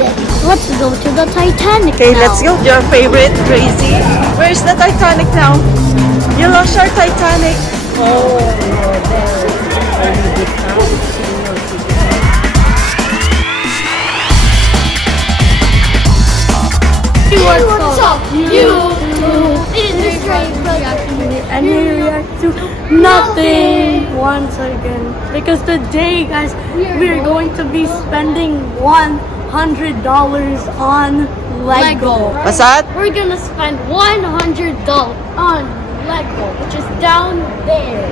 Let's go to the Titanic. Okay, now. let's go. Your favorite, Crazy. Where's the Titanic now? You lost your Titanic. Hey, what's up, YouTube? It is Ray, And we react to nothing once again. Because today, guys, we're going to be spending $100 on Lego. What's that? We're gonna spend $100 on Lego, which is down there.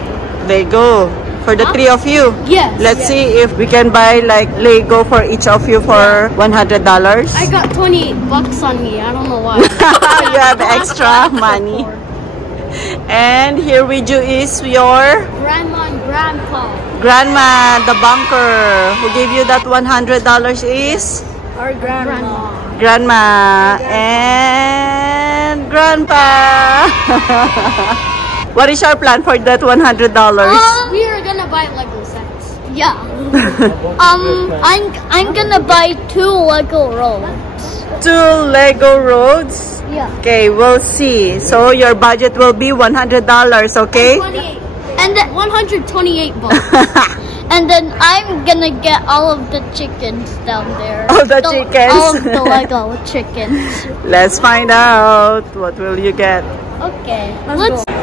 Lego. For the three of you. Yes. Let's see if we can buy like Lego for each of you for $100. I got 28 bucks on me. I don't know why. You have extra money. And here with you is your Grandma and Grandpa. grandma, the bunker. Who gave you that $100 is Our grandma. grandma and grandpa. What is your plan for that $100? We are gonna buy Lego sets. Yeah. I'm gonna buy 2 Lego roads. 2 Lego roads. Yeah. Okay, we'll see. So your budget will be $100, okay? 28. And then 128 bucks. And then I'm gonna get all of the chickens down there. All the chickens? All of the Lego chickens. Let's find out. What will you get? Okay. Let's go.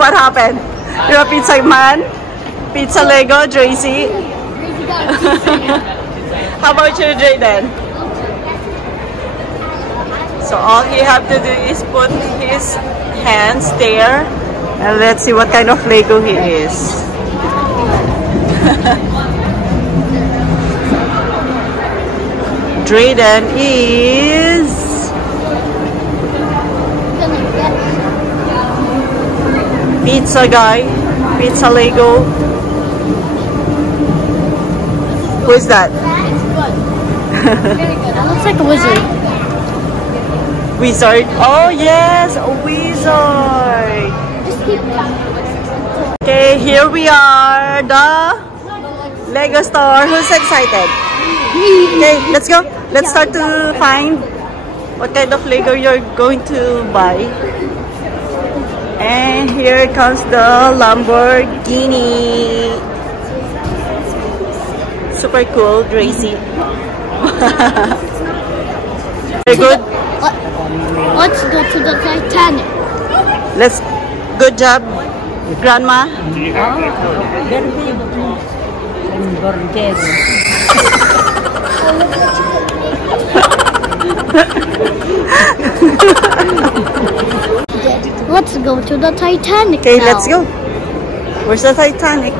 What happened? You're a pizza man? Pizza Lego, Tracy? How about you, Jayden? So all he have to do is put his hands there and let's see what kind of Lego he is. Drayden is pizza guy, pizza Lego. Who is that? It's good. Very good. That looks like a wizard. Wizard. Oh yes, a wizard. Just keep Okay, here we are, the Lego store. Who's excited? Okay, let's go. Let's start to find what kind of Lego you're going to buy. And here comes the Lamborghini. Super cool, Gracie. Very good. Let's go to the Titanic. Let's. Good job, Grandma. Let's go to the Titanic. Okay, now. let's go. Where's the Titanic?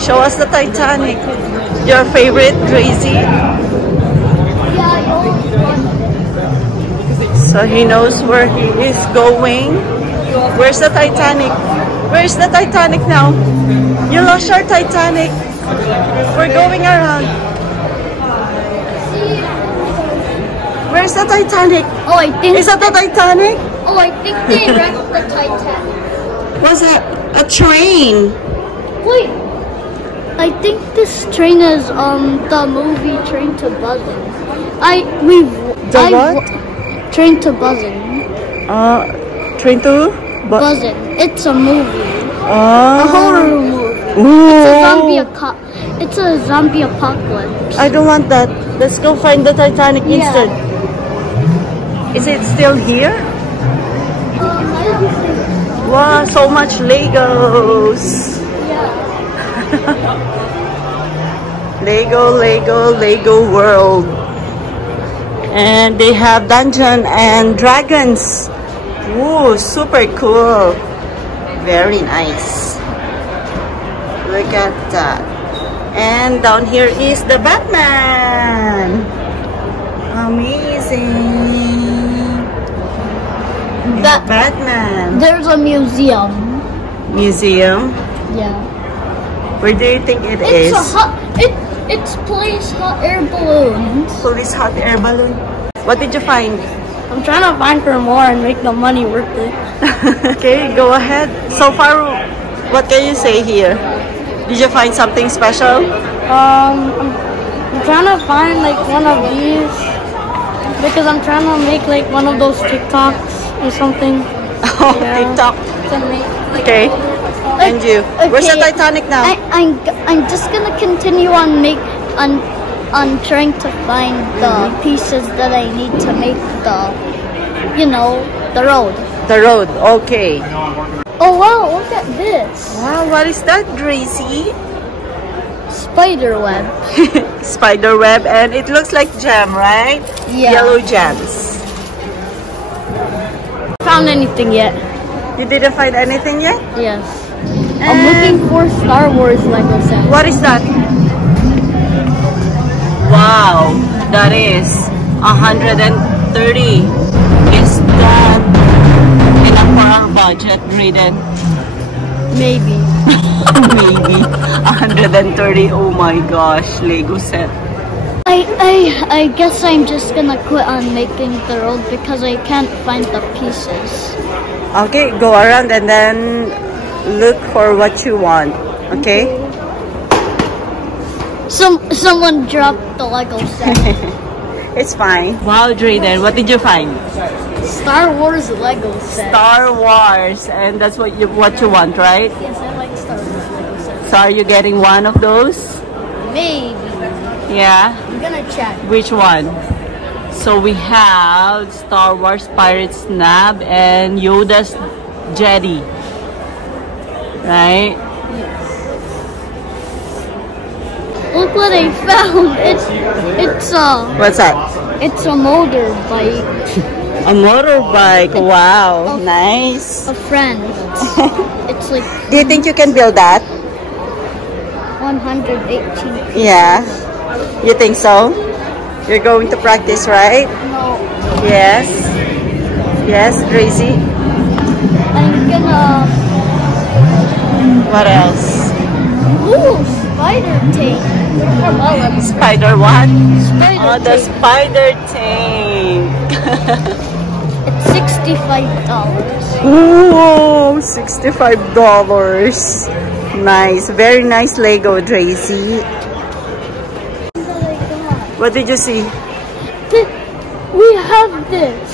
Show us the Titanic. Your favorite, Crazy? So he knows where he is going. Where's the Titanic? Where's the Titanic now? You lost your Titanic. We're going around. Where's the Titanic? Oh, I think. Is that the Titanic? Oh, I think they wrecked the Titanic. Was it a train? Wait. I think this train is the movie Train to Busan. Train to Busan. Train to Busan. It's a movie. Oh. A horror movie. Ooh. It's a zombie apocalypse. I don't want that. Let's go find the Titanic instead. Is it still here? Wow, so much Legos. Lego, Lego, Lego World. And they have Dungeons and Dragons. Ooh, super cool. Very nice. Look at that. And down here is the Batman. Amazing. The Batman. There's a museum. Museum. Yeah. Where do you think it It's is? It's place hot air balloons. Police hot air balloon. What did you find? I'm trying to find for more and make the money worth it. Okay, go ahead. So far, what can you say here? Did you find something special? I'm trying to find like one of these because I'm trying to make like one of those TikToks or something. Oh, Yeah. TikTok. To make, like, Okay. And you? Where's the Titanic now? I'm just gonna continue on trying to find the pieces that I need to make the road. The road. Okay. Oh wow, look at this. Wow, what is that, Gracie? Spider web. Spider web, and it looks like jam, right? Yeah. Yellow jams. Found anything yet? You didn't find anything yet? Yes. I'm looking for Star Wars Lego set. What is that? Wow, that is 130. Is that enough for our budget, Drayden? Maybe. Maybe 130. Oh my gosh, Lego set. I guess I'm just gonna quit on making the road because I can't find the pieces. Okay, go around and then look for what you want. Okay. Someone dropped the Lego set. It's fine. Wow, Drayden, what did you find? Star Wars Lego set. Star Wars, and that's what you want, right? Yes, I like Star Wars Lego sets. So are you getting one of those? Maybe. Yeah. I'm gonna check. Which one? So we have Star Wars Pirate's Nab and Yoda's Jedi. Right? Look what I found. It's What's that? it's a motorbike. A motorbike. Wow. Nice. A friend. It's like Do you think you can build that? 118. Yeah. You think so? You're going to practice, right? No, Yes. Yes, Gracie. I'm gonna. What else? Ooh, spider tank. Spider what? Spider Oh, the tank. spider tank. It's $65. Ooh, $65. Nice. Very nice Lego, Tracy. What did you see? We have this.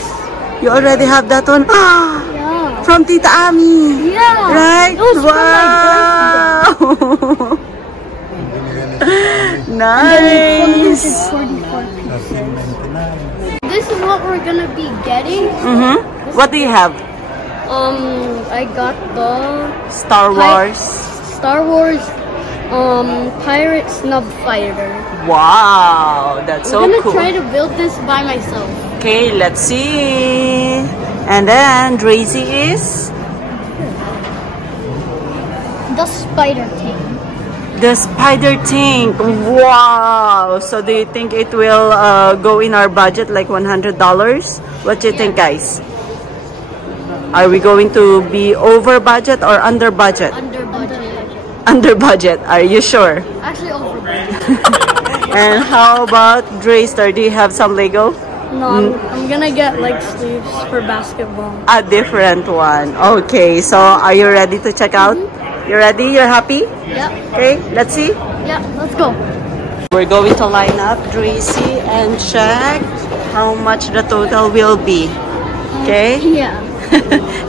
You already have that one? Ah, Yeah. from Tita Ami. Yeah. Right? It was for Wow. Nice. 144 pieces. This is what we're gonna be getting. What do you have? I got the Star Wars. Star Wars Pirate Snub Fighter. Wow, that's so I'm gonna cool. try to build this by myself. Okay, let's see. And then Tracy is The spider tank. the spider tank. Wow. So do you think it will go in our budget like $100? What do you think, guys? Are we going to be over budget or under budget? Under budget. Under budget. Are you sure? Actually over budget. And how about Draystar? Do you have some Lego? No, I'm gonna get like sleeves for basketball. A different one. Okay, so are you ready to check out? You ready? You're happy? Yep. Okay, let's see. Yep. Let's go. We're going to line up, Tracy, and check how much the total will be. Okay? Yeah.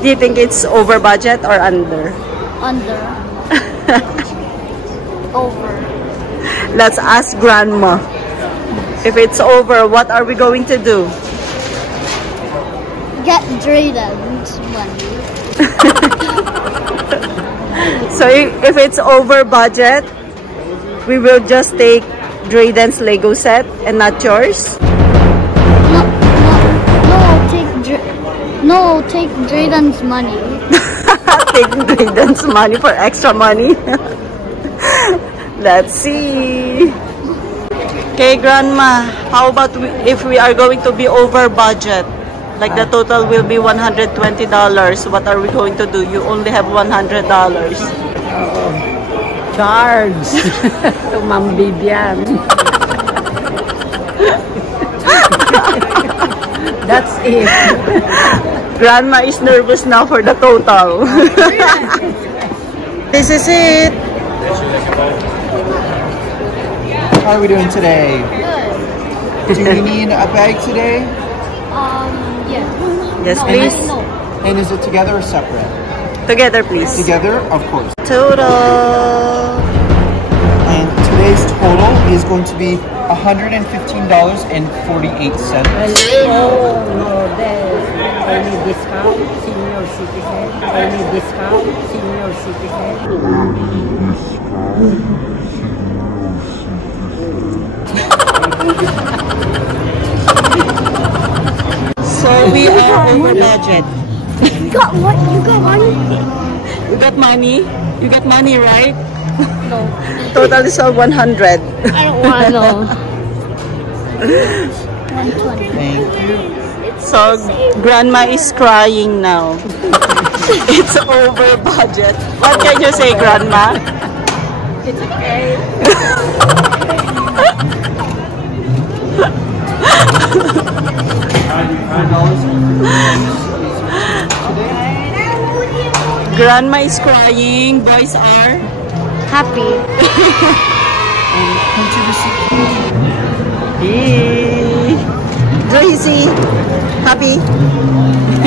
Do you think it's over budget or under? Under. Over. Let's ask Grandma. If it's over, what are we going to do? Get Drayden's money. So if it's over budget, we will just take Drayden's Lego set and not yours? No, take Drayden's money. Taking Drayden's money for extra money. Let's see. Okay, Grandma, how about if we are going to be over budget? Like the total will be $120. What are we going to do? You only have $100. Charge to Ma'am Vivian. That's it. Grandma is nervous now for the total. This is it. How are we doing today? Good. Do we need a bag today? Yes. Yes, please. No. And is it together or separate? Together, please. Together, of course. Total. And today's total is going to be $115.48. Oh, no, there's any discount, senior citizen. Any discount, senior citizen. So we are over budget. You got what? You got money? You got money? You got money, right? No. Total is 100. I don't want to know. 120. Thank you. So grandma is crying now. It's over budget. What can you say, grandma? It's okay. Grandma is crying. Boys are Happy. Hey. Tracy, happy.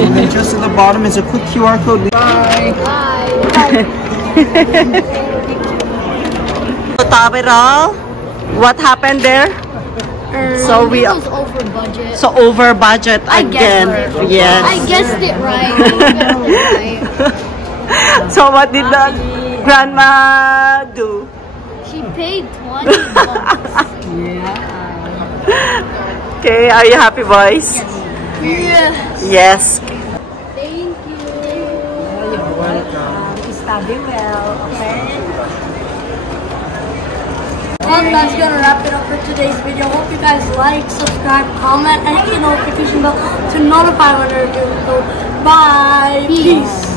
And then just at the bottom is a quick QR code. Bye. So top it all. What happened there? So we was over budget. so over budget I again. guessed it. Yes. I guessed it right. So what did the grandma do? She paid $20. Okay, are you happy, boys? Yes. Yes. Thank you. You're welcome. Study well, okay? Well, that's gonna wrap it up for today's video. Hope you guys like, subscribe, comment, and hit the notification bell to notify when I review. Bye. Peace.